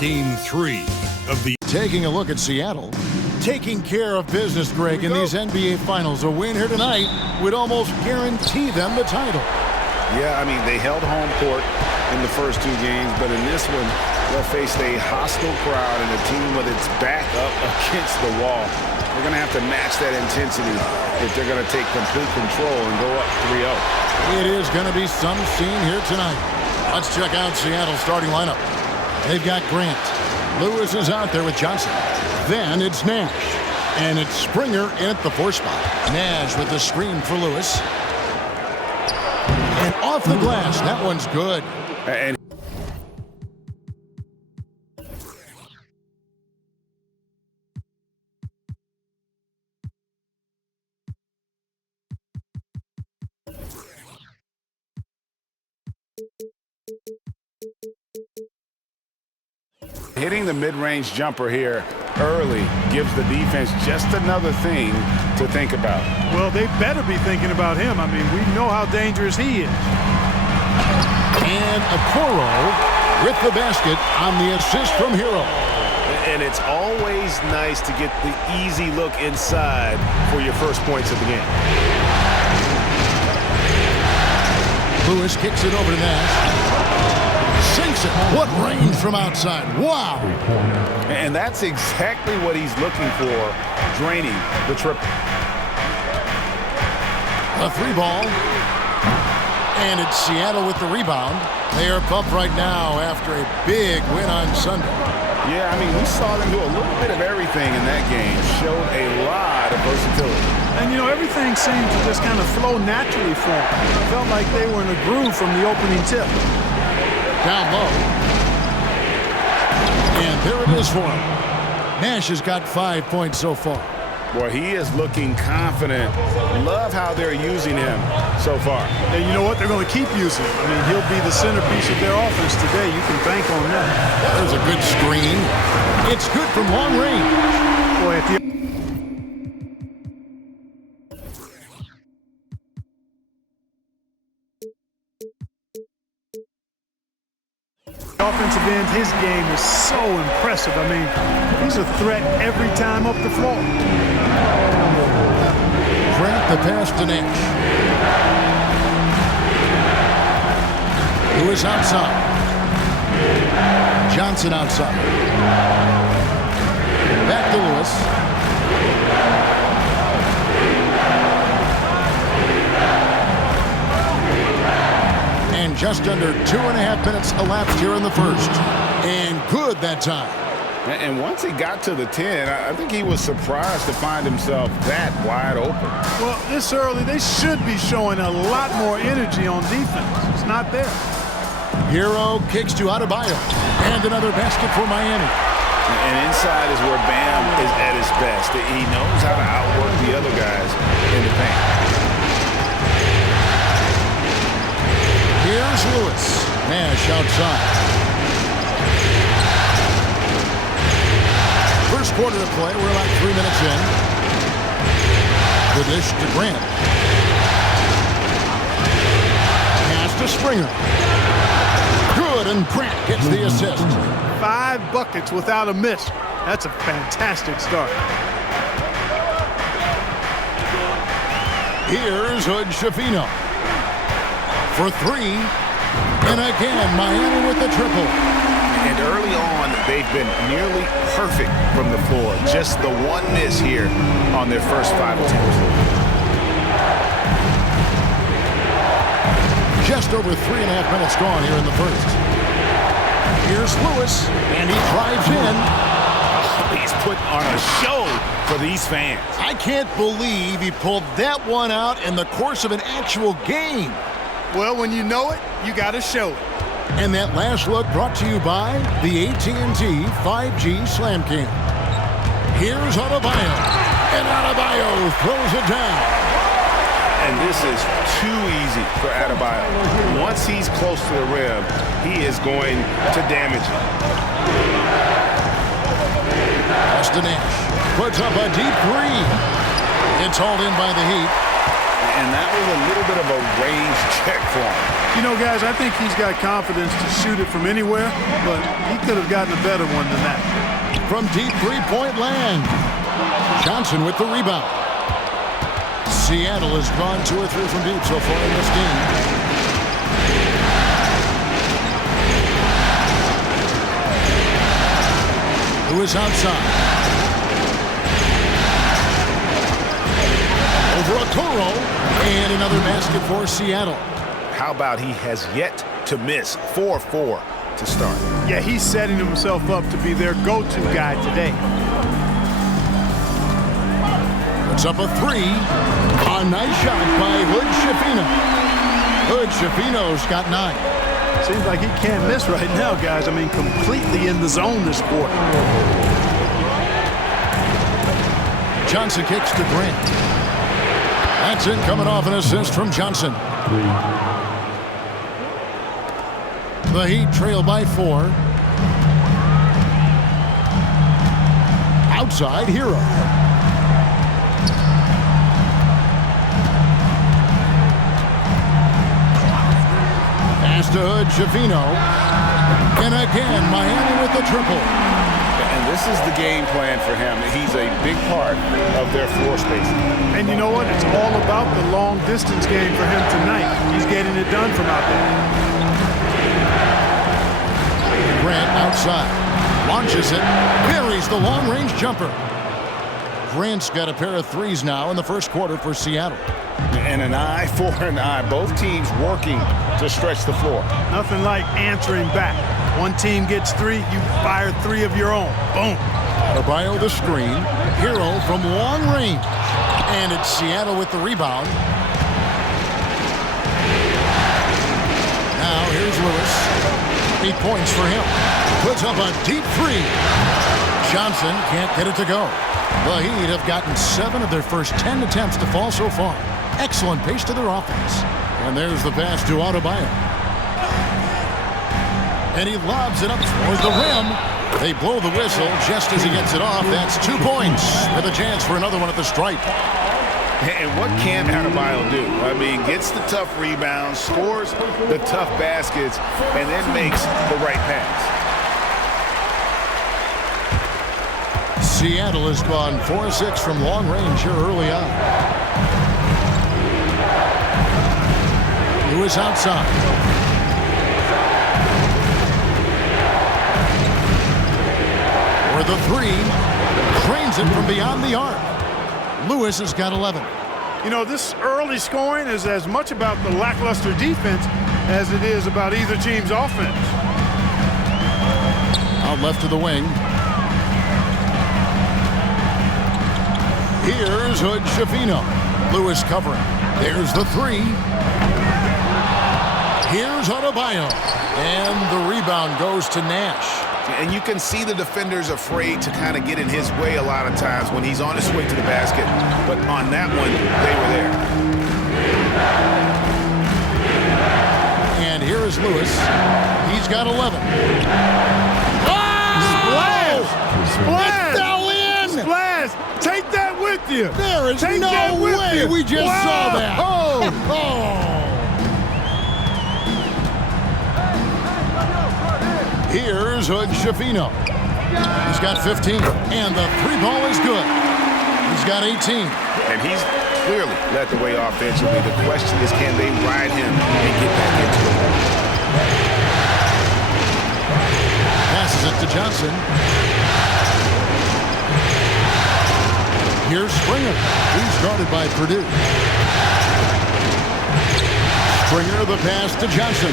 Game 3 of the... Taking a look at Seattle. Taking care of business, Greg, in these NBA Finals. A win here tonight would almost guarantee them the title. Yeah, I mean, they held home court in the first 2 games, but in this one, they'll face a hostile crowd and a team with its back up against the wall. They're going to have to match that intensity if they're going to take complete control and go up 3-0. It is going to be some scene here tonight. Let's check out Seattle's starting lineup. They've got Grant. Lewis is out there with Johnson. Then it's Nash. And it's Springer in at the 4 spot. Nash with the screen for Lewis. And off the glass. That one's good. And hitting the mid-range jumper here early gives the defense just another thing to think about. Well, they better be thinking about him. I mean, we know how dangerous he is. And Okoro with the basket on the assist from Hero. And it's always nice to get the easy look inside for your first points of the game. Lewis kicks it over to Nash. Sinks it. What range from outside. Wow. And that's exactly what he's looking for, draining the triple. A 3 ball. And it's Seattle with the rebound. They are pumped right now after a big win on Sunday. Yeah, I mean, we saw them do a little bit of everything in that game. Showed a lot of versatility. And, you know, everything seemed to just kind of flow naturally for them. It felt like they were in a groove from the opening tip. Down low. And there it is for him. Nash has got 5 points so far. Boy, he is looking confident. Love how they're using him so far. And you know what? They're going to keep using him. I mean, he'll be the centerpiece of their offense today. You can bank on that. There's a good screen. It's good from long range. Boy, at the offensive end, his game is so impressive. I mean, he's a threat every time up the floor. Grant the pass to Nash. Lewis outside. Johnson outside. Back to Lewis. And just under 2.5 minutes elapsed here in the first. And good that time. And once he got to the 10, I think he was surprised to find himself that wide open. Well, this early, they should be showing a lot more energy on defense. It's not there. Hero kicks to Adebayo. And another basket for Miami. And inside is where Bam is at his best. He knows how to outwork the other guys in the paint. Here's Lewis. Nash outside. First quarter of play. We're about 3 minutes in. The dish to Grant. Pass to Springer. Good, and Grant gets the assist. 5 buckets without a miss. That's a fantastic start. Here's Hood Schifino. For 3. And again, Miami with the triple. And early on, they've been nearly perfect from the floor. Just the one miss here on their first 5 attempts. Just over 3.5 minutes gone here in the first. Here's Lewis, and he drives in. He's putting on a show for these fans. I can't believe he pulled that one out in the course of an actual game. Well, when you know it, you got to show it. And that last look brought to you by the AT&T 5G Slam King. Here's Adebayo. And Adebayo throws it down. And this is too easy for Adebayo. Once he's close to the rim, he is going to damage it. Austin Nash puts up a deep 3. It's hauled in by the Heat. And that was a little bit of a range check for him. You know, guys, I think he's got confidence to shoot it from anywhere, but he could have gotten a better one than that. From deep three-point land. Johnson with the rebound. Seattle has gone 2 or 3 from deep so far in this game. Lewis outside. Over Okoro. And another basket for Seattle. How about he has yet to miss 4-4 to start? Yeah, he's setting himself up to be their go-to guy today. Puts up a 3. A nice shot by Hood Schifino. Hood Schifino's got 9. Seems like he can't miss right now, guys. I mean, completely in the zone this quarter. Johnson kicks to Grant. That's it, coming off an assist from Johnson. The Heat trail by 4. Outside, Hero. Pass to Hood, Schifino. And again, Miami with the triple. And this is the game plan for him. He's a big part of their floor space. And you know what? It's all about the long-distance game for him tonight. He's getting it done from out there. Grant outside. Launches it. Buries the long-range jumper. Grant's got a pair of 3s now in the first quarter for Seattle. And an eye for an eye. Both teams working to stretch the floor. Nothing like answering back. One team gets 3, you fire 3 of your own. Boom. Adebayo the screen. Hero from long range. And it's Seattle with the rebound. Now here's Lewis. 8 points for him. Puts up a deep 3. Johnson can't get it to go. The Heat have gotten 7 of their first 10 attempts to fall so far. Excellent pace to their offense. And there's the pass to Adebayo. And he lobs it up towards the rim. They blow the whistle just as he gets it off. That's 2 points with a chance for another one at the stripe. And what can Adebayo do? I mean, gets the tough rebounds, scores the tough baskets, and then makes the right pass. Seattle has gone 4-6 from long range here early on. Lewis outside. For the 3. Cranes it from beyond the arc. Lewis has got 11. You know, this early scoring is as much about the lackluster defense as it is about either team's offense. Out left to the wing. Here's Hood Schifino. Lewis covering. There's the 3. Here's Adebayo. And the rebound goes to Nash. And you can see the defenders afraid to kind of get in his way a lot of times when he's on his way to the basket. But on that one, they were there. And here is Lewis. He's got 11. Oh! Splash! Splash! It fell in! Splash! Take that with you! There is no way we just saw that. Oh! Here's Hood Schifino. He's got 15, and the 3 ball is good. He's got 18. And he's clearly led the way offensively. The question is, can they ride him and get back into the ball? Passes it to Johnson. Here's Springer. He's guarded by Purdue. Springer, the pass to Johnson.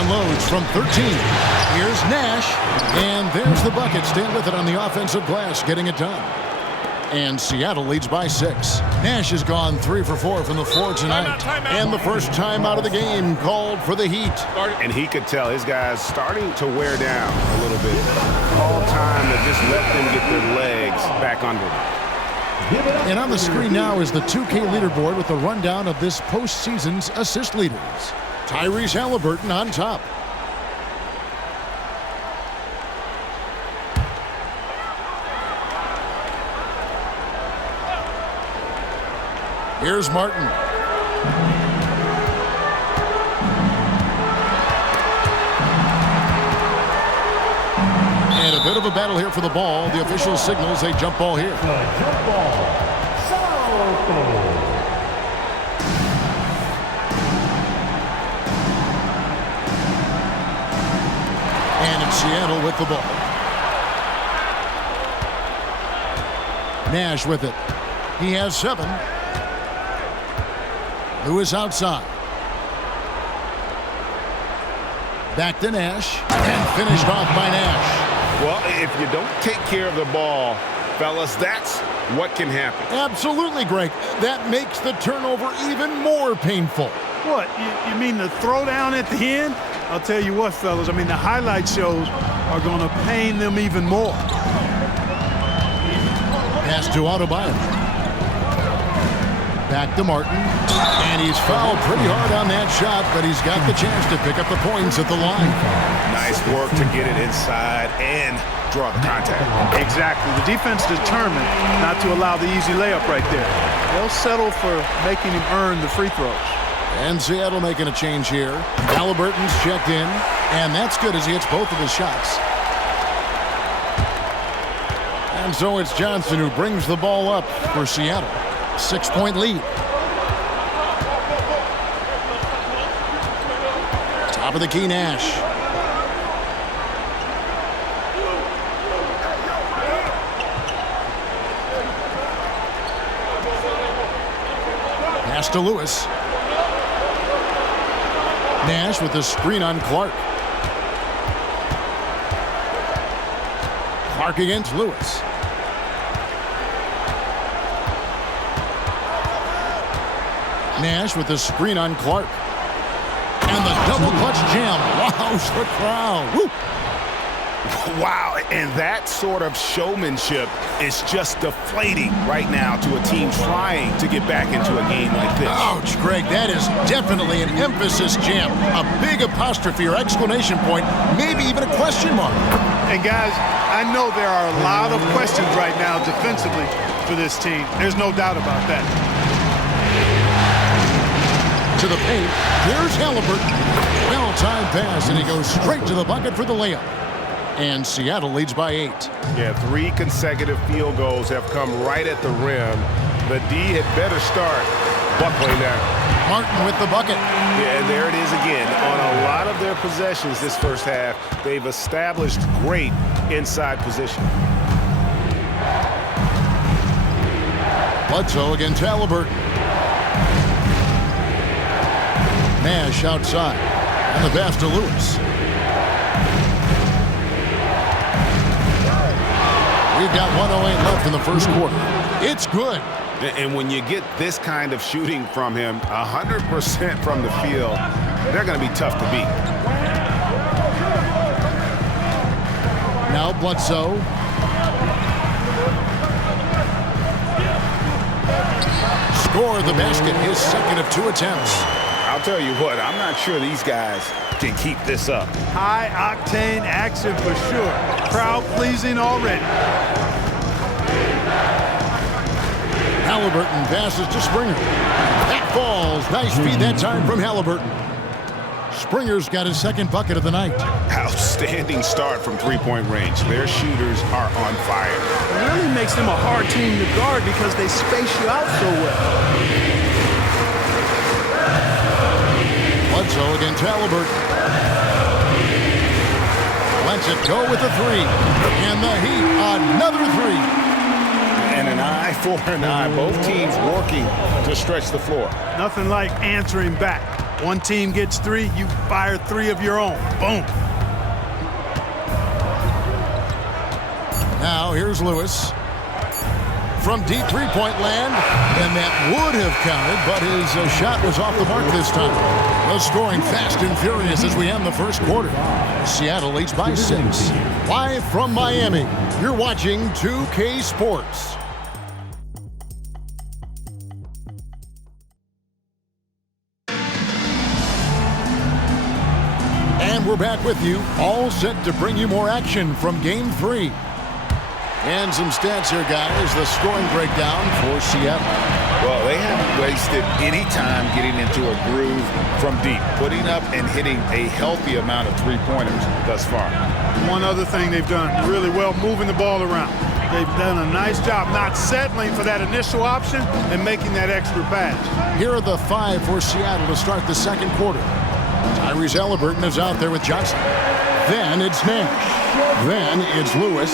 Unloads from 13. Here's Nash. And there's the bucket. Stand with it on the offensive glass, getting it done. And Seattle leads by 6. Nash has gone 3 for 4 from the floor tonight. And the first time out of the game called for the Heat. And he could tell his guys starting to wear down a little bit. All time to just let them get their legs back under them. And on the screen now is the 2K leaderboard with a rundown of this postseason's assist leaders. Tyrese Halliburton on top. Here's Martin. And a bit of a battle here for the ball. The official signals a jump ball here. Jump ball. And it's Seattle with the ball. Nash with it. He has 7. Lewis outside. Back to Nash. And finished off by Nash. Well, if you don't take care of the ball, fellas, that's what can happen. Absolutely, Greg. That makes the turnover even more painful. What, you mean the throwdown at the end? I'll tell you what, fellas, I mean, the highlight shows are going to pain them even more. Pass to Autobahn. Back to Martin. And he's fouled pretty hard on that shot, but he's got the chance to pick up the points at the line. Nice work to get it inside and draw the contact. Exactly. The defense determined not to allow the easy layup right there. They'll settle for making him earn the free throws. And Seattle making a change here. Halliburton's checked in, and that's good as he hits both of his shots. And so it's Johnson who brings the ball up for Seattle. 6-point lead. Top of the key, Nash. Pass to Lewis. Nash with the screen on Clark. Clark against Lewis. Nash with the screen on Clark. And the double clutch jam. Wows the crowd. Woo. Wow, and that sort of showmanship is just deflating right now to a team trying to get back into a game like this. Ouch, Greg, that is definitely an emphasis jam. A big apostrophe or exclamation point, maybe even a question mark. And guys, I know there are a lot of questions right now defensively for this team. There's no doubt about that. To the paint, here's Halliburton. Well-timed pass, and he goes straight to the bucket for the layup. And Seattle leads by 8. Yeah, 3 consecutive field goals have come right at the rim. The D had better start buckling down. Martin with the bucket. Yeah, and there it is again. On a lot of their possessions this first half, they've established great inside position. Bledsoe against Halliburton. Nash outside. And the pass to Lewis. We've got 1:08 left in the first quarter. It's good. And when you get this kind of shooting from him, 100% from the field, they're going to be tough to beat. Now Bledsoe. Score the basket, his second of 2 attempts. I'll tell you what, I'm not sure these guys can keep this up. High-octane action for sure. Crowd-pleasing already. Halliburton passes to Springer. That falls. Nice feed that time from Halliburton. Springer's got his second bucket of the night. Outstanding start from three-point range. Their shooters are on fire. It really makes them a hard team to guard because they space you out so well. Bledsoe against Halliburton. Lets it go with a 3. And the Heat, another 3. And an eye for an eye. Both teams working to stretch the floor. Nothing like answering back. One team gets 3, you fire 3 of your own. Boom. Now here's Lewis. From deep three-point land, and that would have counted, but his shot was off the mark this time. The scoring fast and furious as we end the first quarter. Seattle leads by 6. Live from Miami, you're watching 2K Sports. And we're back with you, all set to bring you more action from Game 3. And some stats here, guys. The scoring breakdown for Seattle. Well, they haven't wasted any time getting into a groove from deep, putting up and hitting a healthy amount of three-pointers thus far. One other thing they've done really well, moving the ball around. They've done a nice job not settling for that initial option and making that extra pass. Here are the 5 for Seattle to start the second quarter. Tyrese Halliburton is out there with Johnson. Then it's Nash. Then it's Lewis.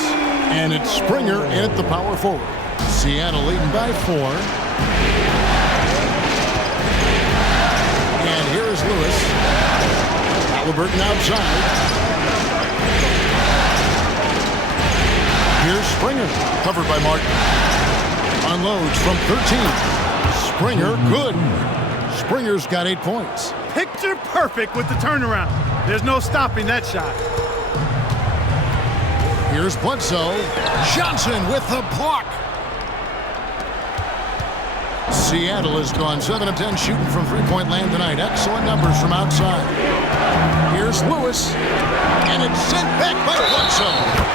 And it's Springer in at the power forward. Seattle leading by 4. And here is Lewis. Halliburton outside. Here's Springer, covered by Martin. Unloads from 13. Springer, good. Springer's got 8 points. Picture perfect with the turnaround. There's no stopping that shot. Here's Bledsoe. Johnson with the block. Seattle has gone 7 of 10 shooting from three-point land tonight. Excellent numbers from outside. Here's Lewis. And it's sent back by Bledsoe.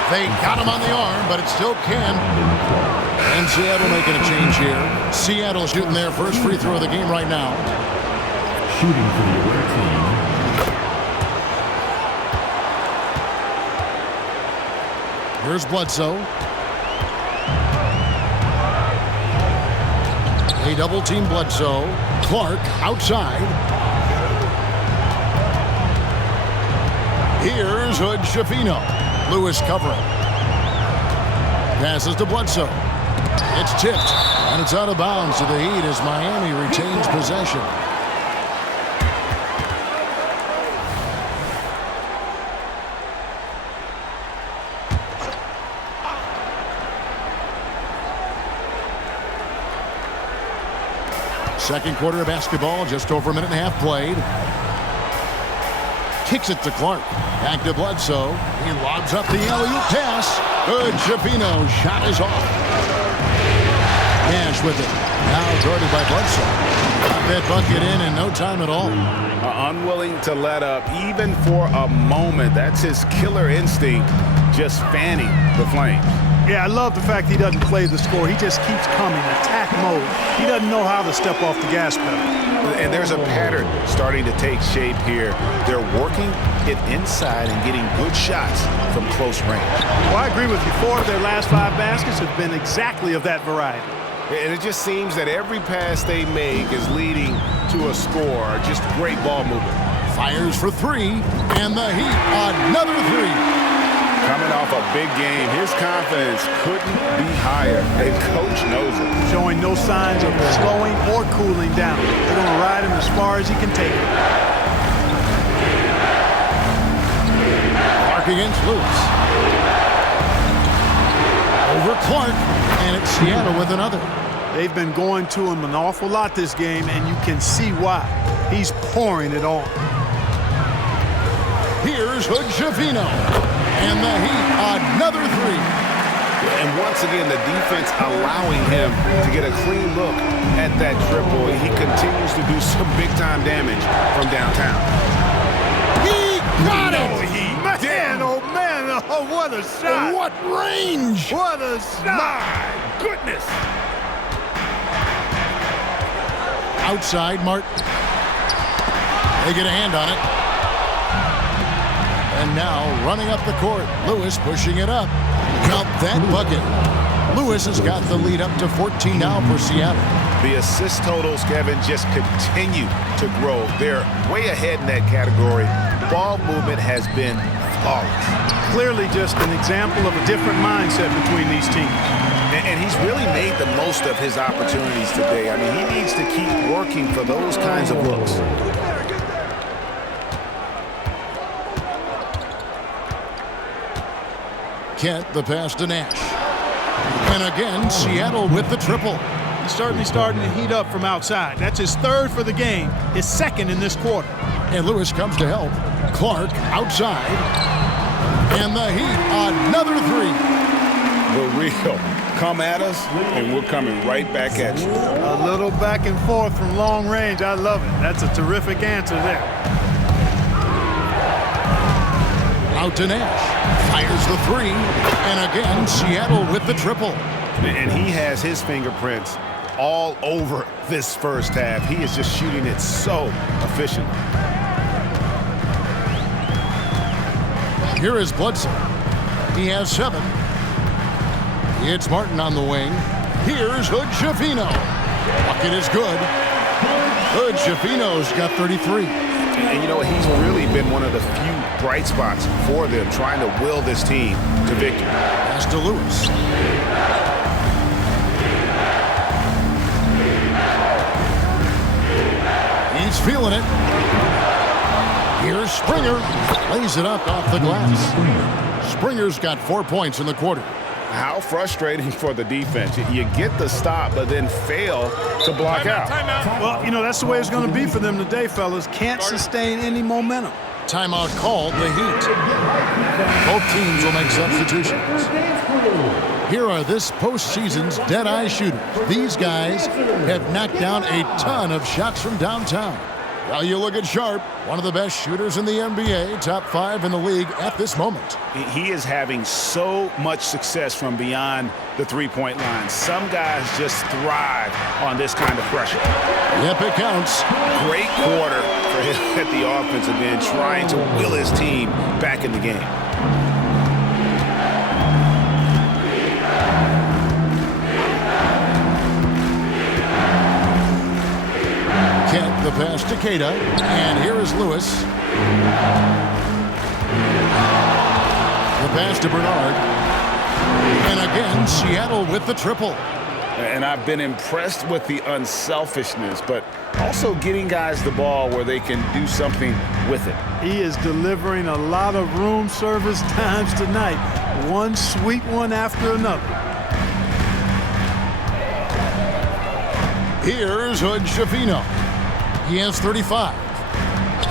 They got him on the arm, but it still can. And Seattle making a change here. Seattle shooting their first free throw of the game right now. Shooting for the away team. Here's Bledsoe. They double team Bledsoe. Clark outside. Here's Hood Schifino. Lewis covering. Passes to Bledsoe. It's tipped, and it's out of bounds to the Heat as Miami retains possession. Second quarter of basketball, just over a minute and a half played. Kicks it to Clark. Back to Bledsoe. He lobs up the alley-oop pass. Good. Schifino. Shot is off. Nash with it. Now guarded by Bledsoe. Got that bucket in no time at all. Unwilling to let up even for a moment. That's his killer instinct, just fanning the flames. Yeah, I love the fact he doesn't play the score. He just keeps coming, attack mode. He doesn't know how to step off the gas pedal. And there's a pattern starting to take shape here. They're working it inside and getting good shots from close range. Well, I agree with you. 4 of their last 5 baskets have been exactly of that variety. And it just seems that every pass they make is leading to a score. Just great ball movement. Fires for 3, and the Heat another 3. Coming off a big game, his confidence couldn't be higher, and coach knows it. Showing no signs of slowing or cooling down. They're going to ride him as far as he can take it. Clark against Lewis. Over Clark, and it's Seattle with another. They've been going to him an awful lot this game, and you can see why. He's pouring it on. Here's Hood Schifino. And the Heat, another 3. And once again, the defense allowing him to get a clean look at that triple. He continues to do some big-time damage from downtown. He got it! Man, oh, man, oh, what a shot. What range! What a shot. My goodness! Outside, Martin. They get a hand on it. And now running up the court. Lewis pushing it up. Count that bucket. Lewis has got the lead up to 14 now for Seattle. The assist totals, Kevin, just continue to grow. They're way ahead in that category. Ball movement has been flawless. Clearly just an example of a different mindset between these teams. And he's really made the most of his opportunities today. I mean, he needs to keep working for those kinds of looks. Kent, the pass to Nash. And again, Seattle with the triple. He's certainly starting to heat up from outside. That's his 3rd for the game, his 2nd in this quarter. And Lewis comes to help. Clark outside. And the Heat, another 3. The real. Come at us, and we're coming right back at you. A little back and forth from long range. I love it. That's a terrific answer there. Out to Nash. Fires the 3. And again, Seattle with the triple. And he has his fingerprints all over this first half. He is just shooting it so efficiently. Here is Bledsoe. He has 7. It's Martin on the wing. Here's Hood-Schifino. Bucket is good. Hood-Schifino's got 33. And you know what? He's really been one of the few bright spots for them, trying to will this team to victory. Pass to Lewis. He's feeling it. Here's Springer. Lays it up off the glass. Springer's got 4 points in the quarter. How frustrating for the defense. You get the stop, but then fail to block out. Well, you know, that's the way it's going to be for them today, fellas. Can't sustain any momentum. Timeout called, the Heat. Both teams will make substitutions. Here are this postseason's dead-eye shooters. These guys have knocked down a ton of shots from downtown. Now you look at Sharp, one of the best shooters in the NBA, top 5 in the league at this moment. He is having so much success from beyond the three-point line. Some guys just thrive on this kind of pressure. Yep, it counts. Great quarter for him at the offensive end, trying to will his team back in the game. Kent, the pass to Queta, and here is Lewis. The pass to Bernard. And again, Seattle with the triple. And I've been impressed with the unselfishness, but also getting guys the ball where they can do something with it. He is delivering a lot of room service times tonight. One sweet one after another. Here's Hood-Schifino. He has 35.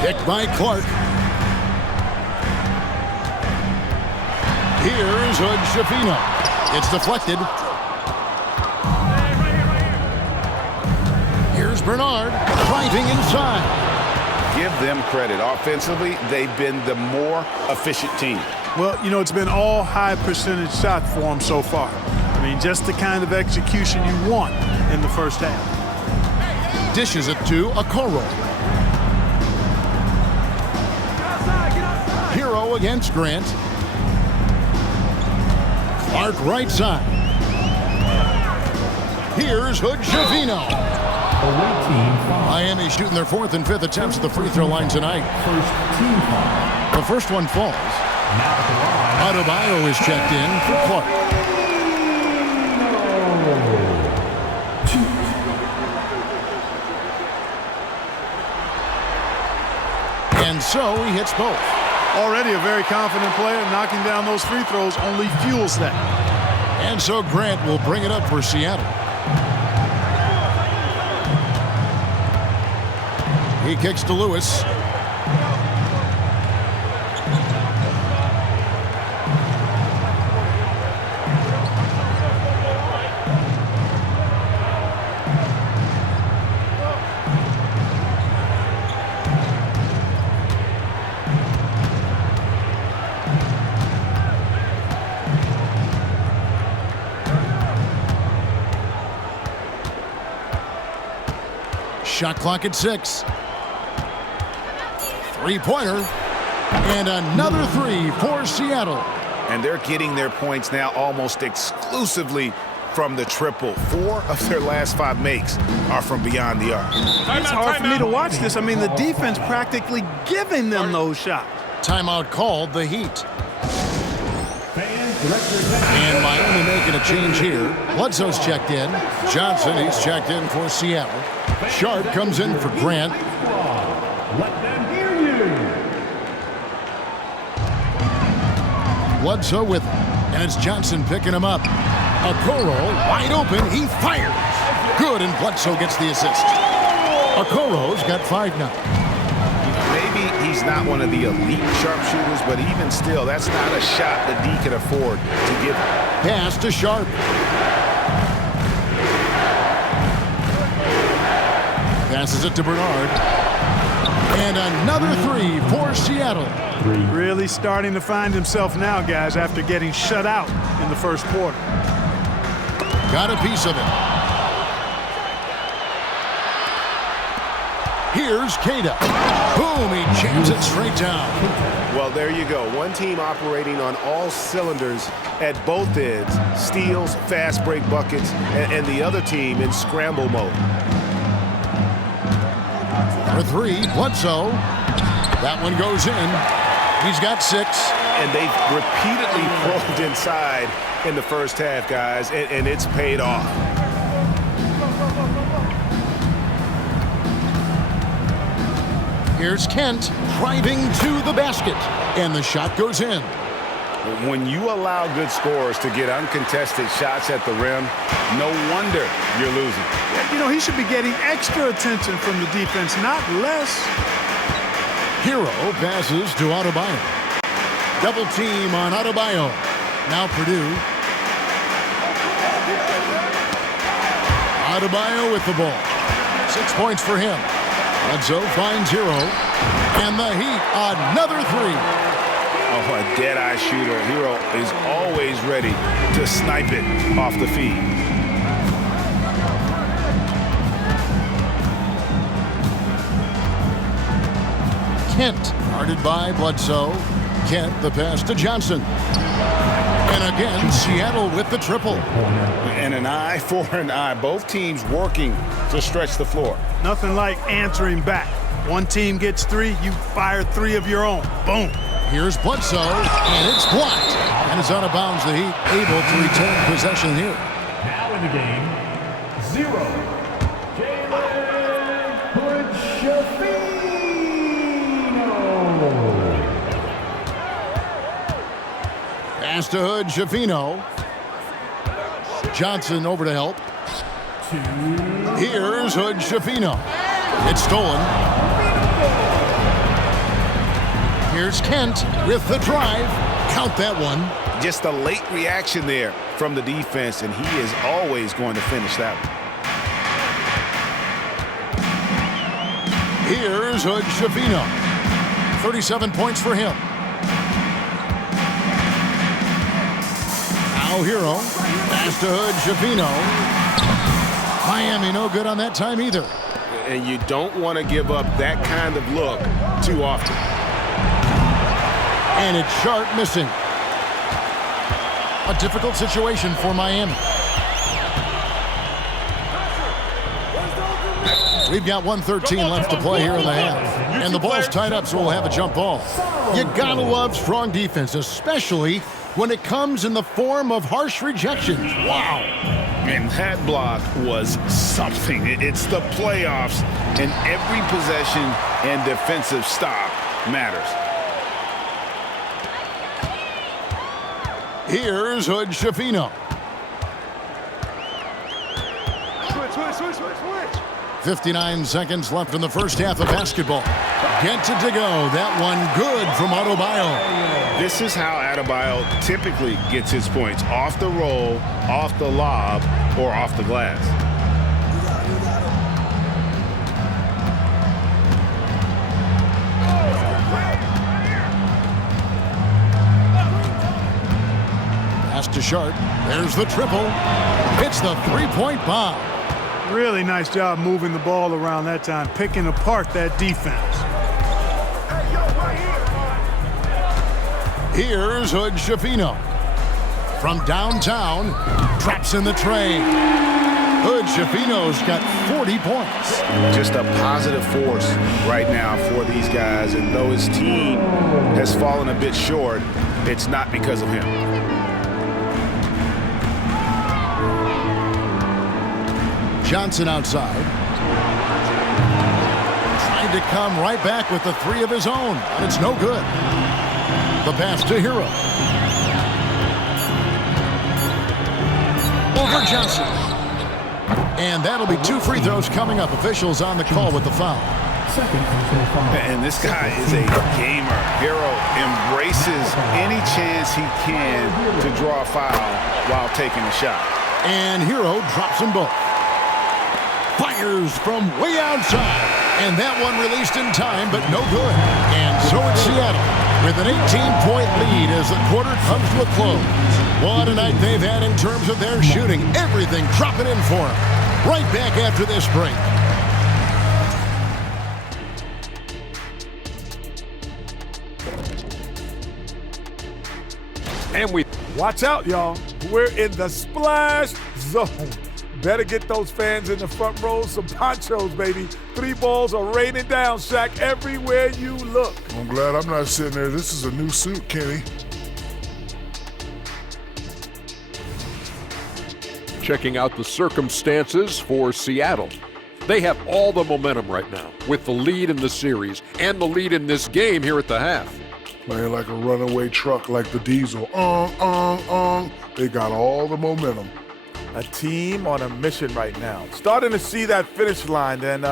Picked by Clark. Here's Hood-Schifino. It's deflected. Here's Bernard driving inside. Give them credit. Offensively, they've been the more efficient team. Well, you know, it's been all high percentage shots for them so far. I mean, just the kind of execution you want in the first half. Dishes it to Okoro. Hero against Grant. Clark right side. Here's Hood-Schifino. Miami shooting their 4th and 5th attempts at the free throw line tonight. The first one falls. Adebayo is checked in for Clark. And so he hits both. Already a very confident player. Knocking down those free throws only fuels that. And so Grant will bring it up for Seattle. He kicks to Lewis. Shot clock at 6. Three-pointer. And another 3 for Seattle. And they're getting their points now almost exclusively from the triple. 4 of their last 5 makes are from beyond the arc. It's hard for me to watch this. I mean, the defense practically giving them those shots. Timeout called, the Heat. And Miami making a change here. Bledsoe's checked in. Johnson, he's checked in for Seattle. Sharp comes in for Grant. Let them hear you. Bledsoe with him. And it's Johnson picking him up. Okoro wide open. He fires. Good, and Bledsoe gets the assist. Okoro's got 5 now. Maybe he's not one of the elite sharpshooters, but even still, that's not a shot that D can afford to give him. Pass to Sharp. Passes it to Bernard. And another 3 for Seattle. Really starting to find himself now, guys, after getting shut out in the first quarter. Got a piece of it. Here's Cada. Boom, he jams it straight down. Well, there you go. One team operating on all cylinders at both ends. Steals, fast break buckets, and the other team in scramble mode. For three, Bledsoe. That one goes in. He's got 6. And they've repeatedly probed inside in the first half, guys, and it's paid off. Here's Kent driving to the basket, and the shot goes in. When you allow good scorers to get uncontested shots at the rim, no wonder you're losing. You know, he should be getting extra attention from the defense, not less. Hero passes to Adebayo. Double team on Adebayo. Now Purdue. Adebayo with the ball. 6 points for him. Bledsoe finds Hero. And the Heat, another 3. Oh, a dead-eye shooter. Hero is always ready to snipe it off the feed. Kent, guarded by Bledsoe. Kent, the pass to Johnson. And again, Seattle with the triple. And an eye for an eye. Both teams working to stretch the floor. Nothing like answering back. One team gets 3, you fire 3 of your own. Boom. Here's Bledsoe, and it's blocked. And it's out of bounds. The Heat able to retain possession here. Now in the game, 0. Jalen Hood-Schifino. Pass to Hood-Schifino. Johnson over to help. Here's Hood-Schifino. It's stolen. Here's Kent with the drive. Count that one. Just a late reaction there from the defense, and he is always going to finish that one. Here's Hood-Schifino. 37 points for him. Now Hero. Pass to Hood-Schifino. Miami no good on that time either. And you don't want to give up that kind of look too often. And it's Sharp missing. A difficult situation for Miami. We've got 1:13 left to play here in the half. And the ball's tied up, so we'll have a jump ball. You gotta love strong defense, especially when it comes in the form of harsh rejections. Wow. And that block was something. It's the playoffs, and every possession and defensive stop matters. Here's Hood-Schifino. Switch. 59 seconds left in the first half of basketball. Gets it to go. That one good from Adebayo. This is how Adebayo typically gets his points. Off the roll, off the lob, or off the glass. Pass to Sharp. There's the triple. It's the three-point bomb. Really nice job moving the ball around that time, picking apart that defense. Here's Hood-Schifino. From downtown, drops in the tray. Hood-Schifino's got 40 points. Just a positive force right now for these guys, and though his team has fallen a bit short, it's not because of him. Johnson outside. Trying to come right back with the 3 of his own, but it's no good. The pass to Hero. Over Johnson. And that'll be 2 free throws coming up. Officials on the call with the foul. And this guy is a gamer. Hero embraces any chance he can to draw a foul while taking a shot. And Hero drops them both. Fires from way outside. And that one released in time, but no good. And so it's Seattle with an 18-point lead as the quarter comes to a close. What a night they've had in terms of their shooting. Everything dropping in for them. Right back after this break. And we Watch out, y'all. We're in the splash zone. Better get those fans in the front row some ponchos, baby. 3 balls are raining down, Shaq, everywhere you look. I'm glad I'm not sitting there. This is a new suit, Kenny. checking out the circumstances for Seattle. They have all the momentum right now with the lead in the series and the lead in this game here at the half. Playing like a runaway truck like the Diesel. They got all the momentum. A team on a mission right now. Starting to see that finish line, and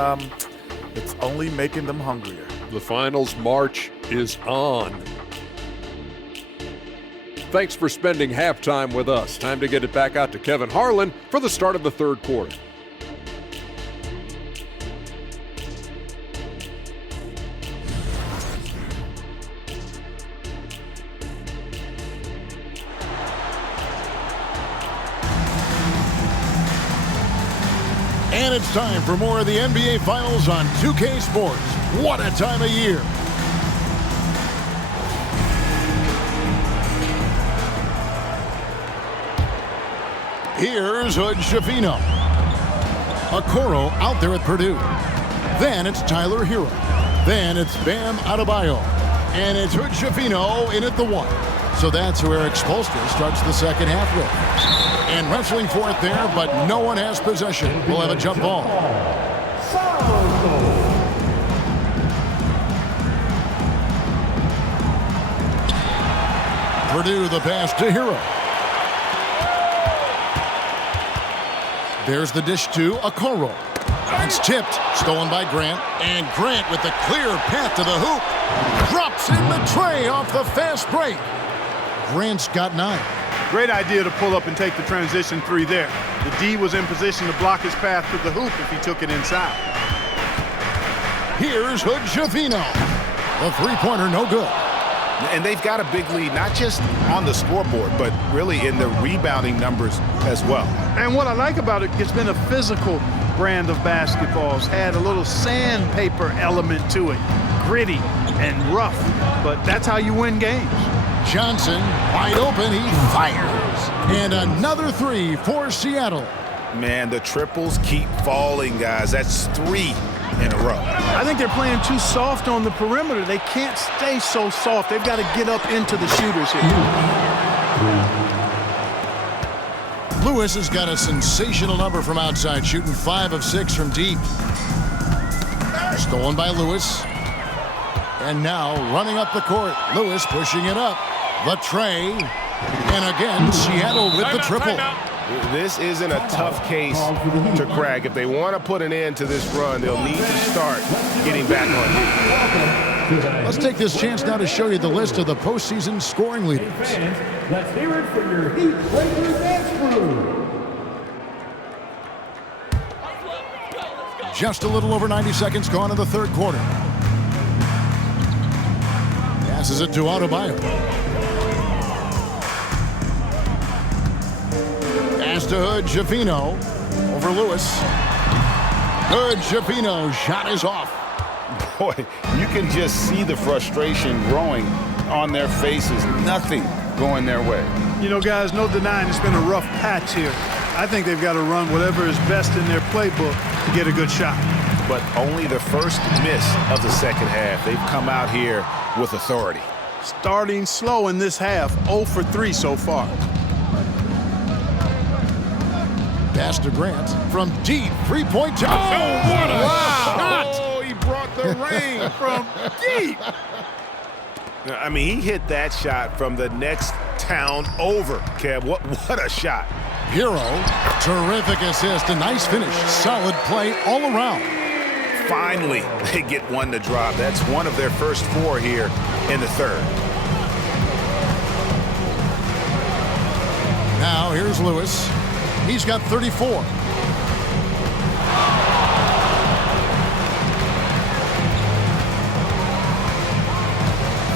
it's only making them hungrier. The finals march is on. Thanks for spending halftime with us. Time to get it back out to Kevin Harlan for the start of the third quarter. And it's time for more of the NBA Finals on 2K Sports. What a time of year. Here's Hood Schifino. Okoro out there at Purdue. Then it's Tyler Hero. Then it's Bam Adebayo. And it's Hood Schifino in at the 1. So that's who Eric Spoelstra starts the second half with. And wrestling for it there, but no one has possession. We'll have a jump ball. Purdue the pass to Hero. There's the dish to Okoro. It's tipped, stolen by Grant, and Grant with the clear path to the hoop. Drops in the tray off the fast break. Grant's got 9. Great idea to pull up and take the transition 3 there. The D was in position to block his path to the hoop if he took it inside. Here's Hood Schifino. The three-pointer no good. And they've got a big lead, not just on the scoreboard, but really in the rebounding numbers as well. And what I like about it, it's been a physical brand of basketball. It's had a little sandpaper element to it. Gritty and rough, but that's how you win games. Johnson, wide open, he fires. And another 3 for Seattle. Man, the triples keep falling, guys. That's 3 in a row. I think they're playing too soft on the perimeter. They can't stay so soft. They've got to get up into the shooters here. Lewis has got a sensational number from outside, shooting 5 of 6 from deep. Stolen by Lewis. And now running up the court. Lewis pushing it up. The tray. And again, Seattle with the triple. This isn't a tough case to crack. If they want to put an end to this run, they'll need to start getting back on defense. Let's take this chance now to show you the list of the postseason scoring leaders. Let's hear it for your Heat Lakers dance crew. Just a little over 90 seconds gone in the third quarter. Passes it to Adebayo. Pass to Hood Schifino. Over Lewis. Hood Schifino. Shot is off. Boy, you can just see the frustration growing on their faces. Nothing going their way. You know, guys, no denying it's been a rough patch here. I think they've got to run whatever is best in their playbook to get a good shot. But only the first miss of the second half. They've come out here with authority. Starting slow in this half, 0 for 3 so far. Pass to Grant from deep, 3-point shot. Oh, what a shot! Oh, he brought the rain from deep. I mean, he hit that shot from the next town over, Kev. What a shot. Hero, terrific assist, a nice finish. Solid play all around. Finally, they get one to drop. That's one of their first 4 here in the third. Now here's Lewis. He's got 34.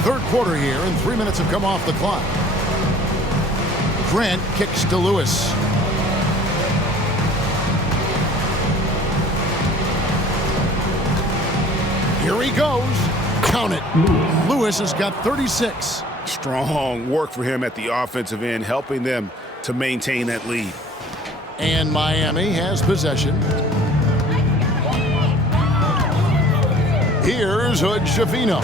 Third quarter here, and 3 minutes have come off the clock. Grant kicks to Lewis. Here he goes. Count it. Lewis has got 36. Strong work for him at the offensive end, helping them to maintain that lead. And Miami has possession. Here's Hood Schifino.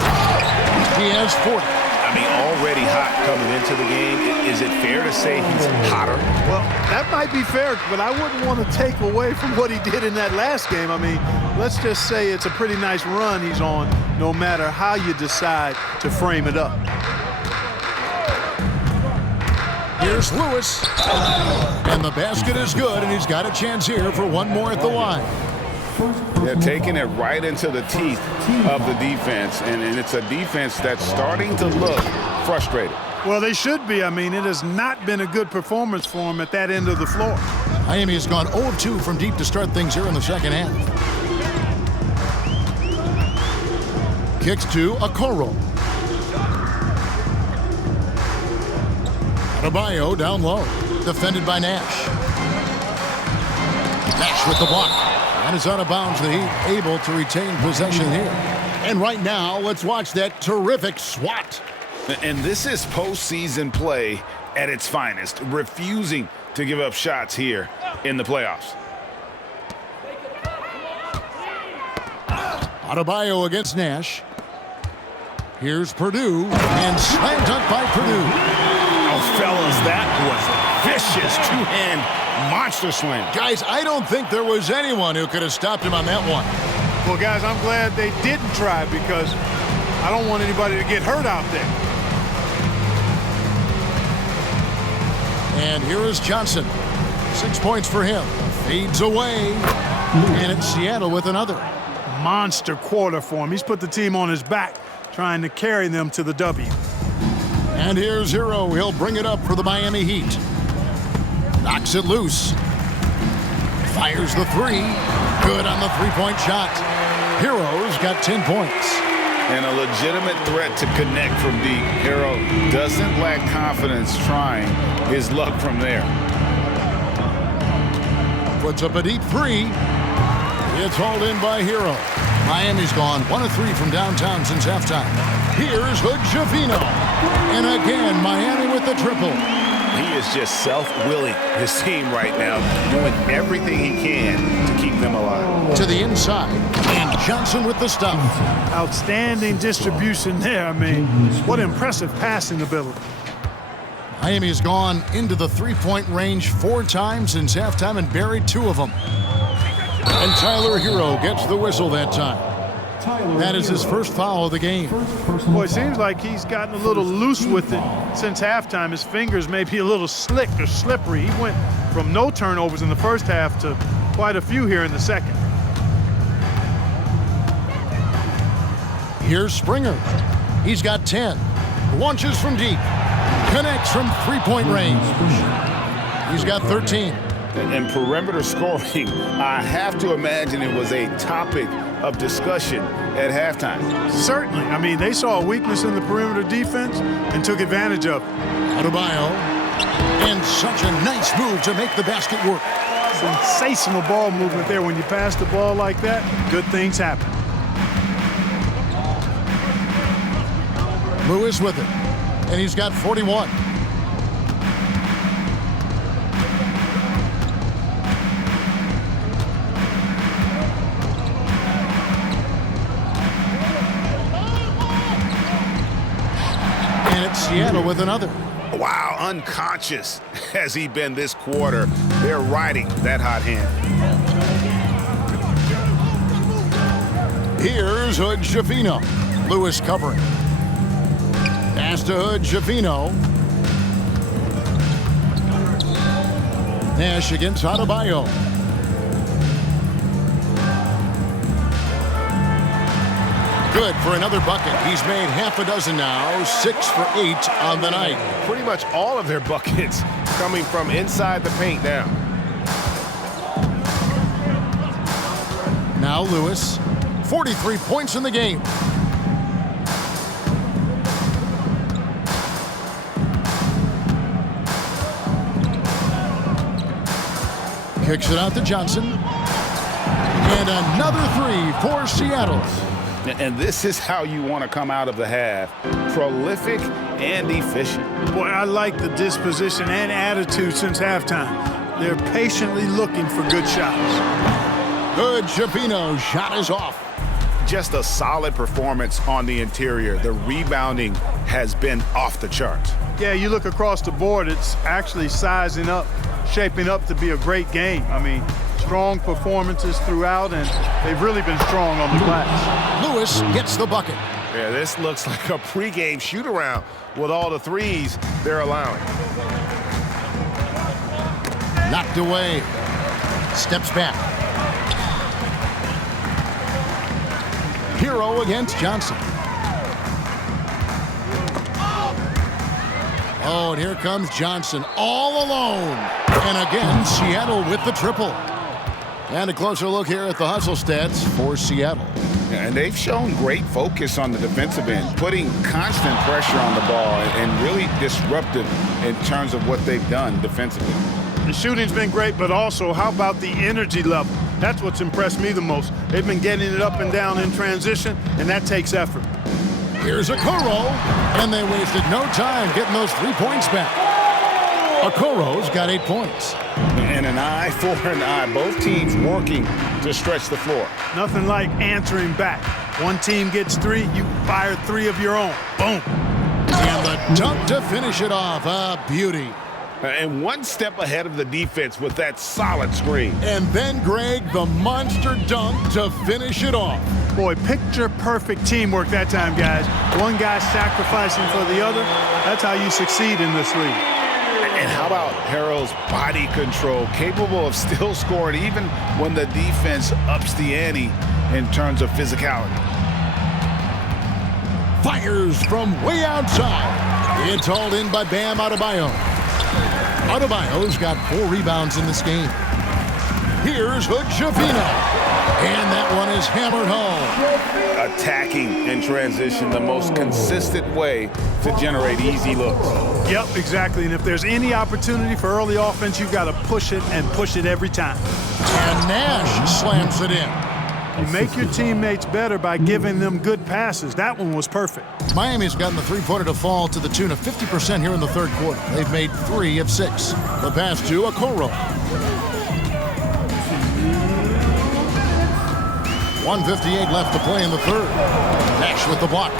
He has 40. I mean, already hot coming into the game. Is it fair to say he's hotter? Well, that might be fair, but I wouldn't want to take away from what he did in that last game. I mean, let's just say it's a pretty nice run he's on, no matter how you decide to frame it up. Here's Lewis. And the basket is good, and he's got a chance here for one more at the line. They're taking it right into the teeth of the defense, and it's a defense that's starting to look frustrated. Well, they should be. I mean, it has not been a good performance for them at that end of the floor. Miami has gone 0-2 from deep to start things here in the second half. Kicks to Okoro. Adebayo down low. Defended by Nash. Nash with the block. And is out of bounds. The Heat able to retain possession here. And right now, let's watch that terrific swat. And this is postseason play at its finest, refusing to give up shots here in the playoffs. Adebayo against Nash. Here's Purdue, and slam dunk by Purdue. Oh, fellas, that was vicious two-hand monster slam. Guys, I don't think there was anyone who could have stopped him on that one. Well, guys, I'm glad they didn't try because I don't want anybody to get hurt out there. And here is Johnson. 6 points for him. Fades away. And it's Seattle with another. Monster quarter for him. He's put the team on his back, trying to carry them to the W. And here's Hero. He'll bring it up for the Miami Heat. Knocks it loose. Fires the three. Good on the three-point shot. Hero's got 10 points. And a legitimate threat to connect from deep. Hero doesn't lack confidence trying his luck from there. Puts up a deep three. It's hauled in by Hero. Miami's gone 1 of 3 from downtown since halftime. Here's Hood Schifino. And again, Miami with the triple. He is just self-willing his team right now, doing everything he can to keep them alive. To the inside, and Johnson with the stuff. Outstanding distribution there. I mean, what impressive passing ability. Miami has gone into the three-point range 4 times since halftime and buried 2 of them. And Tyler Hero gets the whistle that time. That is his first foul of the game. Boy, it seems like he's gotten a little loose with it since halftime. His fingers may be a little slick or slippery. He went from no turnovers in the first half to quite a few here in the second. Here's Springer. He's got 10. Launches from deep. Connects from three-point range. He's got 13. And perimeter scoring, I have to imagine it was a topic of discussion at halftime. Certainly. I mean, they saw a weakness in the perimeter defense and took advantage of it. Adebayo. And such a nice move to make the basket work. Sensational ball movement there. When you pass the ball like that, good things happen. Lewis with it. And he's got 41. And it's Seattle with another. Wow, unconscious has he been this quarter. They're riding that hot hand. Here's Hood Schifino. Lewis covering. Pass to Hood Schifino. Nash against Adebayo. Good for another bucket. He's made half a dozen now, 6 for 8 on the night. Pretty much all of their buckets coming from inside the paint now. Now Lewis, 43 points in the game. Kicks it out to Johnson. And another 3 for Seattle. And this is how you want to come out of the half. Prolific and efficient. Boy, I like the disposition and attitude since halftime. They're patiently looking for good shots. Good Shapino. Shot is off. Just a solid performance on the interior. The rebounding has been off the charts. Yeah, you look across the board, it's actually sizing up, shaping up to be a great game. I mean, strong performances throughout, and they've really been strong on the glass. Lewis gets the bucket. Yeah, this looks like a pregame shoot-around with all the threes they're allowing. Knocked away. Steps back. Hero against Johnson. Oh, and here comes Johnson all alone. And again, Seattle with the triple. And a closer look here at the hustle stats for Seattle. Yeah, and they've shown great focus on the defensive end, putting constant pressure on the ball and really disruptive in terms of what they've done defensively. The shooting's been great, but also how about the energy level? That's what's impressed me the most. They've been getting it up and down in transition, and that takes effort. Here's Okoro, and they wasted no time getting those 3 points back. Okoro's got 8 points. And an eye for an eye. Both teams working to stretch the floor. Nothing like answering back. One team gets 3, you fire 3 of your own. Boom. And the dunk to finish it off. A beauty. And one step ahead of the defense with that solid screen. And then, Greg, the monster dunk to finish it off. Boy, picture-perfect teamwork that time, guys. One guy sacrificing for the other. That's how you succeed in this league. And how about Harrell's body control, capable of still scoring even when the defense ups the ante in terms of physicality. Fires from way outside. It's hauled in by Bam Adebayo. Adebayo's got 4 rebounds in this game. Here's Hood Shafino. And that one is hammered home. Attacking in transition, the most consistent way to generate easy looks. Yep, exactly. And if there's any opportunity for early offense, you've got to push it and push it every time. And Nash slams it in. You make your teammates better by giving them good passes. That one was perfect. Miami's gotten the three-pointer to fall to the tune of 50% here in the third quarter. They've made 3 of 6. The pass to Okoro. 1:58 left to play in the third. Nash with the block.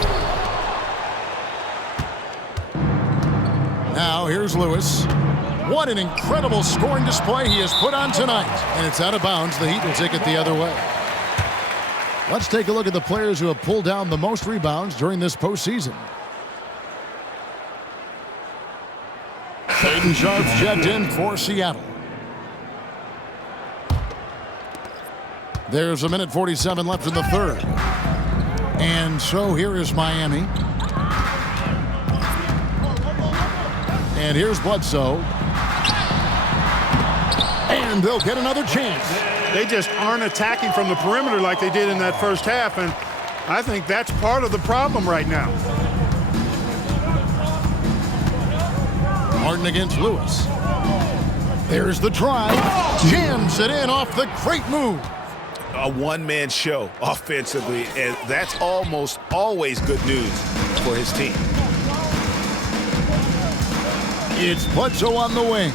Now here's Lewis. What an incredible scoring display he has put on tonight. And it's out of bounds. The Heat will take it the other way. Let's take a look at the players who have pulled down the most rebounds during this postseason. Shaedon Sharpe's checked in for Seattle. There's 1:47 left in the third. And so here is Miami. And here's Bledsoe. And they'll get another chance. They just aren't attacking from the perimeter like they did in that first half, and I think that's part of the problem right now. Harden against Lewis. There's the drive. Jams it in off the great move. A one-man show offensively, and that's almost always good news for his team. It's Bledsoe on the wing.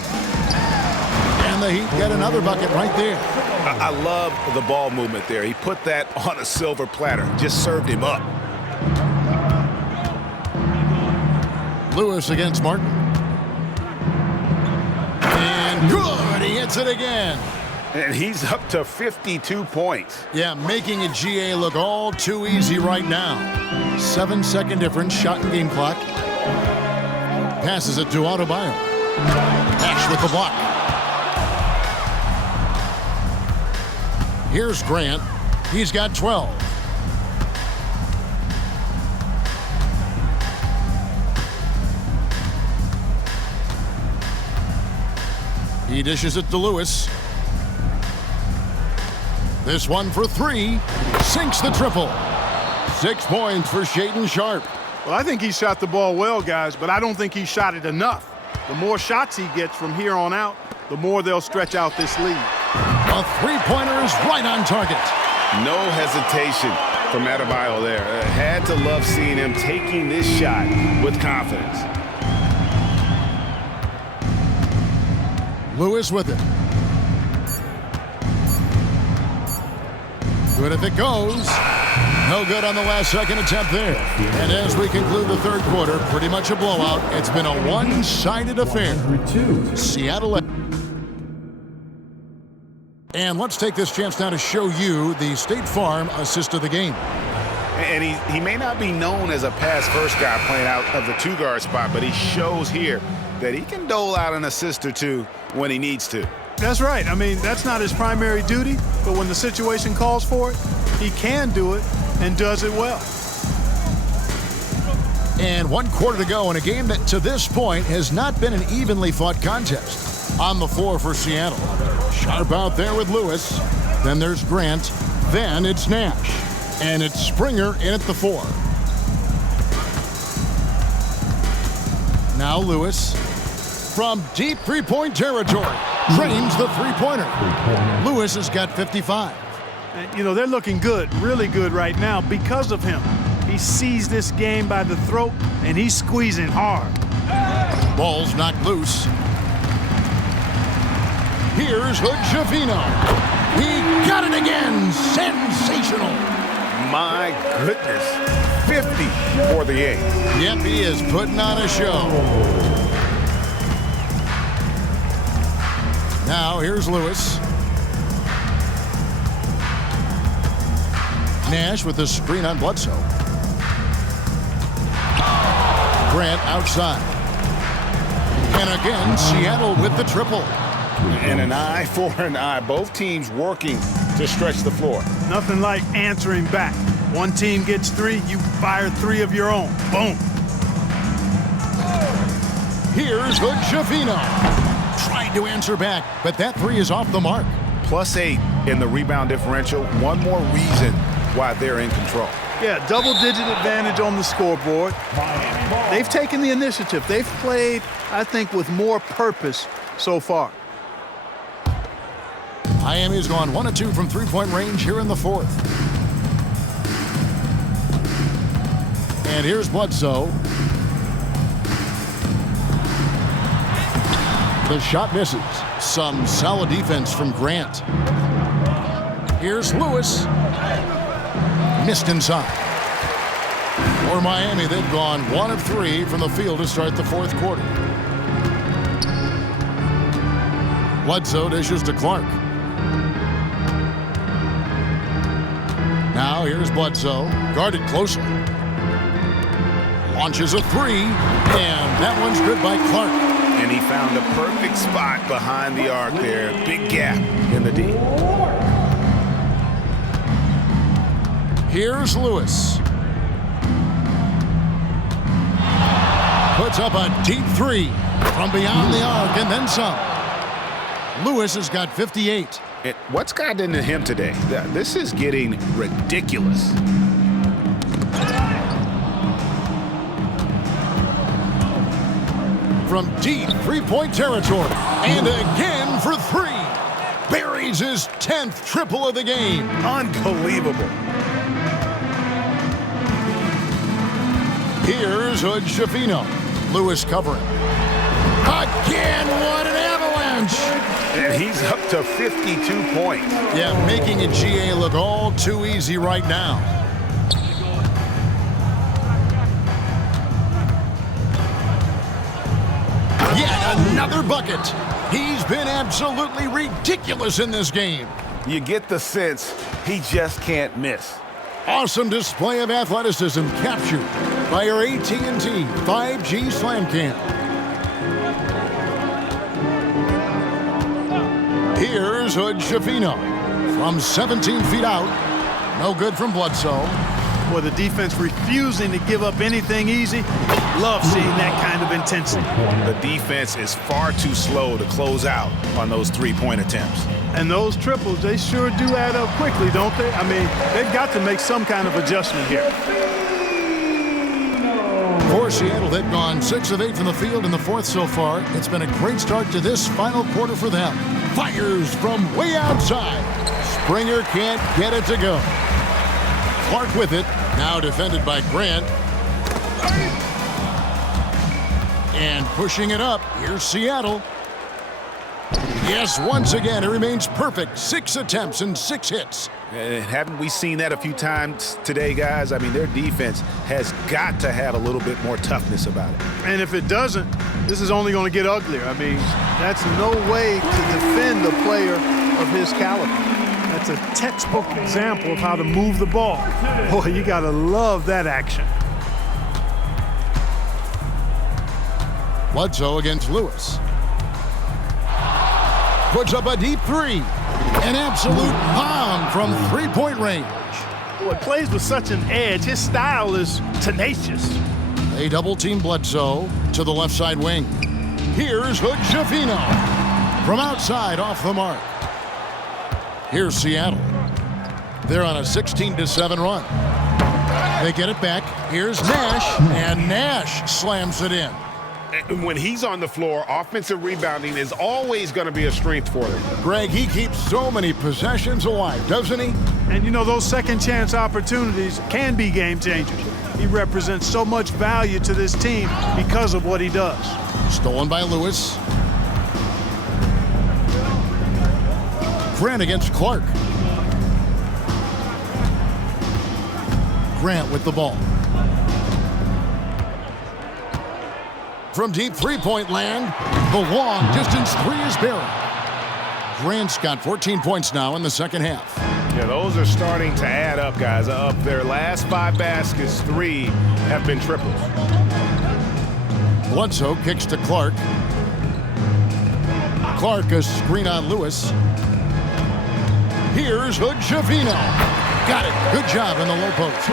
And the Heat get another bucket right there. I love the ball movement there. He put that on a silver platter, just served him up. Lewis against Martin. And good, he hits it again. And he's up to 52 points. Yeah, making a GA look all too easy right now. 7-second difference, shot and game clock. Passes it to Adebayo. Nash with the block. Here's Grant. He's got 12. He dishes it to Lewis. This one for 3. Sinks the triple. 6 points for Shaedon Sharpe. Well, I think he shot the ball well, guys, but I don't think he shot it enough. The more shots he gets from here on out, the more they'll stretch out this lead. A three-pointer is right on target. No hesitation from Adebayo there. Had to love seeing him taking this shot with confidence. Lewis with it. Good if it goes. No good on the last second attempt there. And as we conclude the third quarter, pretty much a blowout. It's been a one-sided affair. Seattle. And let's take this chance now to show you the State Farm assist of the game. And he may not be known as a pass-first guy playing out of the two-guard spot, but he shows here that he can dole out an assist or two when he needs to. That's right. I mean, that's not his primary duty, but when the situation calls for it, he can do it and does it well. And 1 quarter to go in a game that to this point has not been an evenly fought contest. On the floor for Seattle. Sharp out there with Lewis. Then there's Grant. Then it's Nash. And it's Springer in at the 4. Now Lewis from deep three-point territory. Drains the three-pointer. Lewis has got 55. And, you know, they're looking good, really good right now because of him. He sees this game by the throat, and he's squeezing hard. Ball's knocked loose. Here's Hood-Schifino. He got it again. Sensational. My goodness. 50 for the 8. Yep, he is putting on a show. Now here's Lewis. Nash with the screen on Bledsoe. Grant outside. And again, Seattle with the triple. And an eye for an eye. Both teams working to stretch the floor. Nothing like answering back. One team gets 3, you fire 3 of your own. Boom. Here's Hood-Schifino. Tried to answer back, but that 3 is off the mark. +8 in the rebound differential. One more reason why they're in control. Yeah, double-digit advantage on the scoreboard. They've taken the initiative. They've played, I think, with more purpose so far. Miami's gone 1 of 2 from three-point range here in the 4th. And here's Bledsoe. The shot misses. Some solid defense from Grant. Here's Lewis. Missed inside. For Miami, they've gone 1 of 3 from the field to start the 4th quarter. Bledsoe dishes to Clark. Now here's Bledsoe, guarded closely. Launches a 3, and that one's good by Clark. And he found a perfect spot behind the arc there. Big gap in the D. Here's Lewis. Puts up a deep 3 from beyond the arc and then some. Lewis has got 58. And what's gotten into him today? This is getting ridiculous. From deep three-point territory. And again for 3. Buries his 10th triple of the game. Unbelievable. Here's Hood-Schifino. Lewis covering. Again, what an avalanche! And he's up to 52 points. Yeah, making a GA look all too easy right now. Yet another bucket. He's been absolutely ridiculous in this game. You get the sense he just can't miss. Awesome display of athleticism captured by our AT&T 5G Slam Cam. Here's Hood-Schifino from 17 feet out. No good from Bledsoe. Boy, the defense refusing to give up anything easy. Love seeing that kind of intensity. The defense is far too slow to close out on those three-point attempts. And those triples, they sure do add up quickly, don't they? I mean, they've got to make some kind of adjustment here. For Seattle, they've gone 6 of 8 from the field in the 4th so far. It's been a great start to this final quarter for them. Fires from way outside. Springer can't get it to go. Clark with it. Now defended by Grant. And pushing it up. Here's Seattle. Yes, once again, it remains perfect. 6 attempts and 6 hits. Haven't we seen that a few times today, guys? I mean, their defense has got to have a little bit more toughness about it. And if it doesn't, this is only going to get uglier. I mean, that's no way to defend a player of his caliber. That's a textbook example of how to move the ball. Boy, you got to love that action. Bledsoe against Lewis. Puts up a deep 3. An absolute bomb from 3-point range. Boy, plays with such an edge. His style is tenacious. They double-team Bledsoe to the left side wing. Here's Hood-Schifino. From outside, off the mark. Here's Seattle. They're on a 16-7 run. They get it back. Here's Nash, and Nash slams it in. When he's on the floor, offensive rebounding is always going to be a strength for them. Greg, he keeps so many possessions alive, doesn't he? And you know, those second chance opportunities can be game changers. He represents so much value to this team because of what he does. Stolen by Lewis. Grant against Clark. Grant with the ball. From deep 3-point land, the long distance 3 is buried. Grant's got 14 points now in the second half. Yeah, those are starting to add up, guys. Up their last 5 baskets, 3 have been triples. Bledsoe kicks to Clark. Clark a screen on Lewis. Here's Hood-Schifino. Got it. Good job in the low post.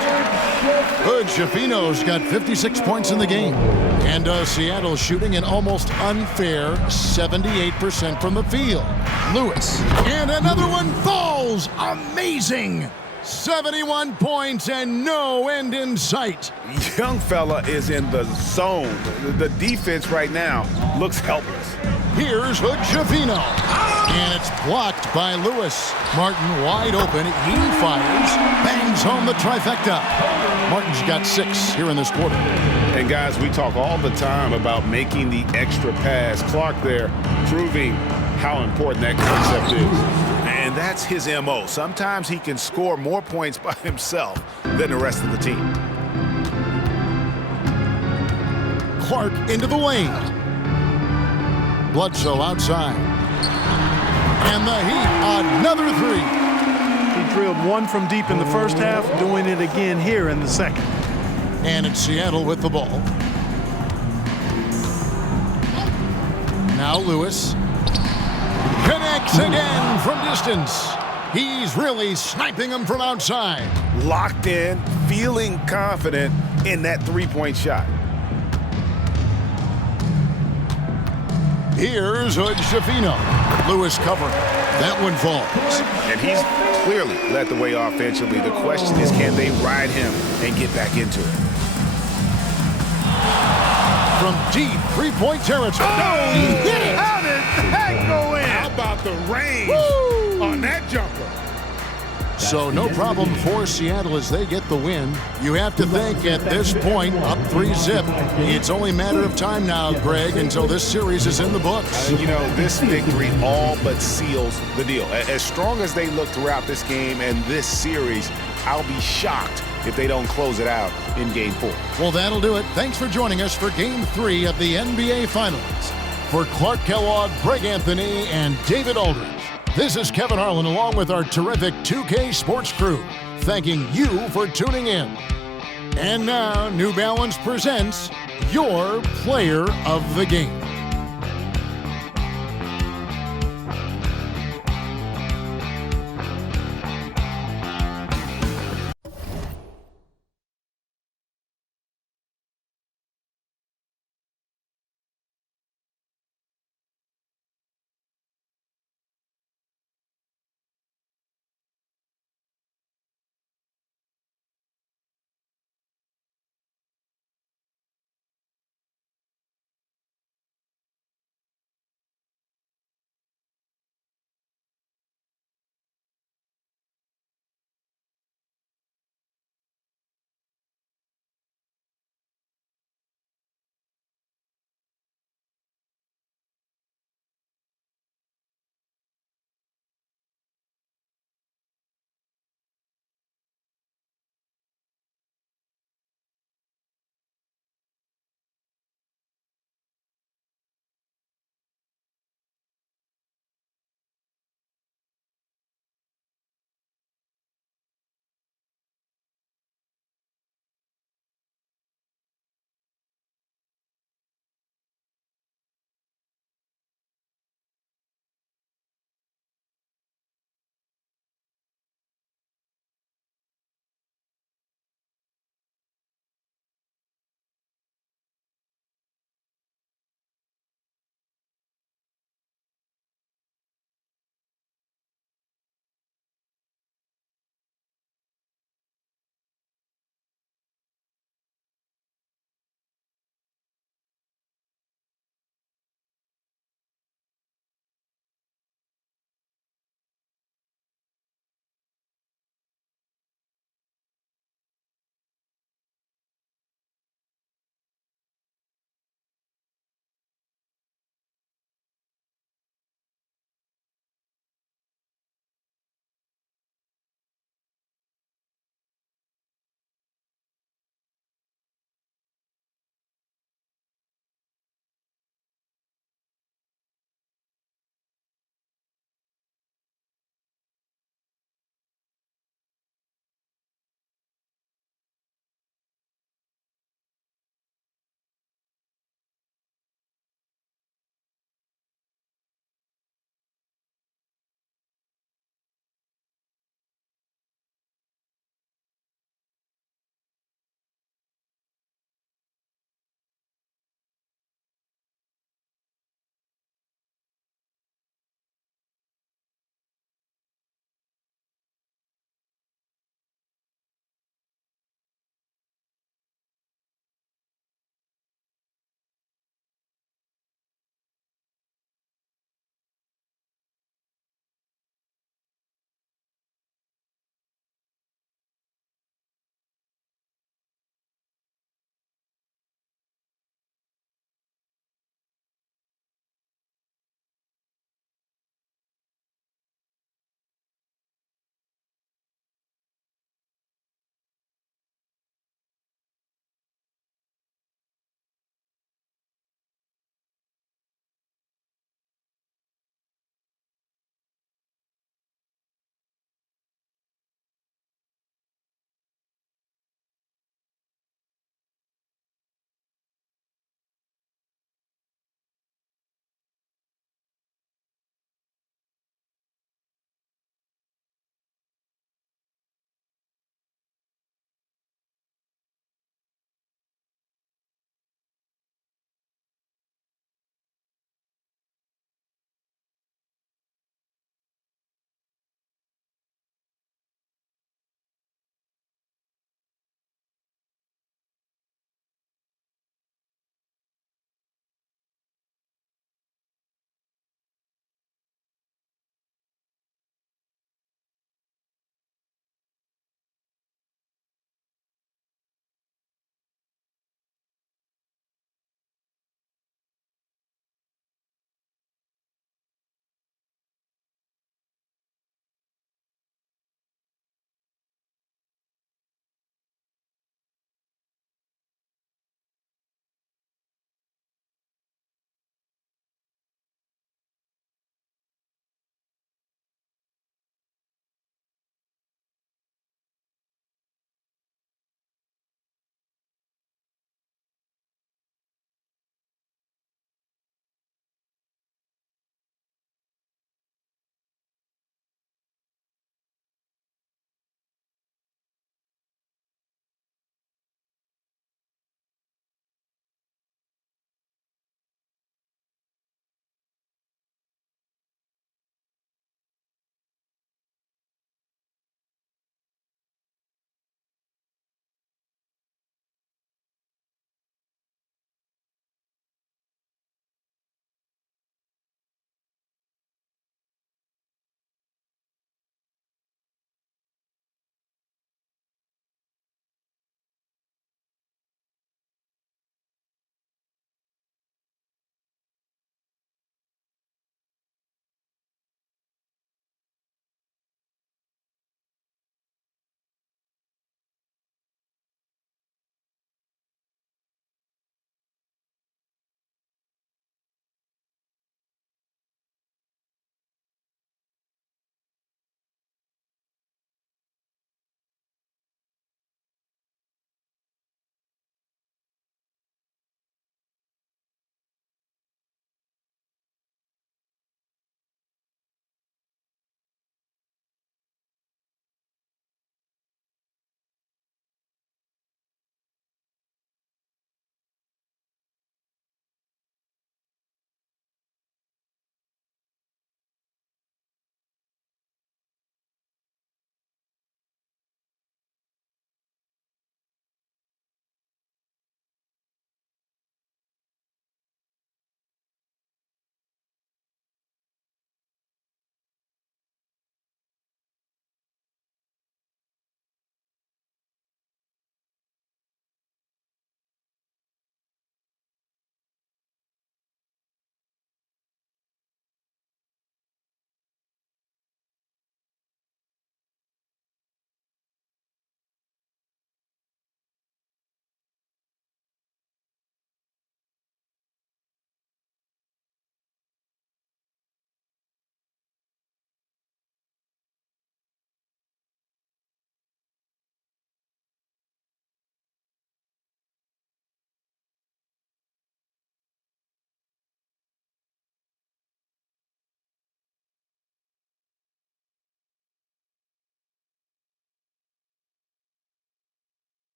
Hood-Schifino's got 56 points in the game. And Seattle shooting an almost unfair 78% from the field. Lewis. And another one falls. Amazing. 71 points and no end in sight. Young fella is in the zone. The defense right now looks helpless. Here's Hood-Schifino. And it's blocked by Lewis. Martin wide open. He fires. Bangs home the trifecta. Martin's got 6 here in this quarter. And guys, we talk all the time about making the extra pass. Clark there proving how important that concept is. And that's his MO. Sometimes he can score more points by himself than the rest of the team. Clark into the lane. Bledsoe outside. And the Heat, another 3. He drilled 1 from deep in the first half, doing it again here in the second. And it's Seattle with the ball. Now Lewis connects again from distance. He's really sniping them from outside. Locked in, feeling confident in that 3-point shot. Here's Hood-Schifino. Lewis covering. That one falls. And he's clearly led the way offensively. The question is, can they ride him and get back into it? From deep 3-point territory. Oh, he hit it. How did that go in? How about the range on that jumper? So no problem for Seattle as they get the win. You have to think at this point, up 3-zip. It's only a matter of time now, Greg, until this series is in the books. You know, this victory all but seals the deal. As strong as they look throughout this game and this series, I'll be shocked if they don't close it out in Game 4. Well, that'll do it. Thanks for joining us for Game 3 of the NBA Finals. For Clark Kellogg, Greg Anthony, and David Aldridge, this is Kevin Harlan along with our terrific 2K Sports crew, thanking you for tuning in. And now, New Balance presents your Player of the Game.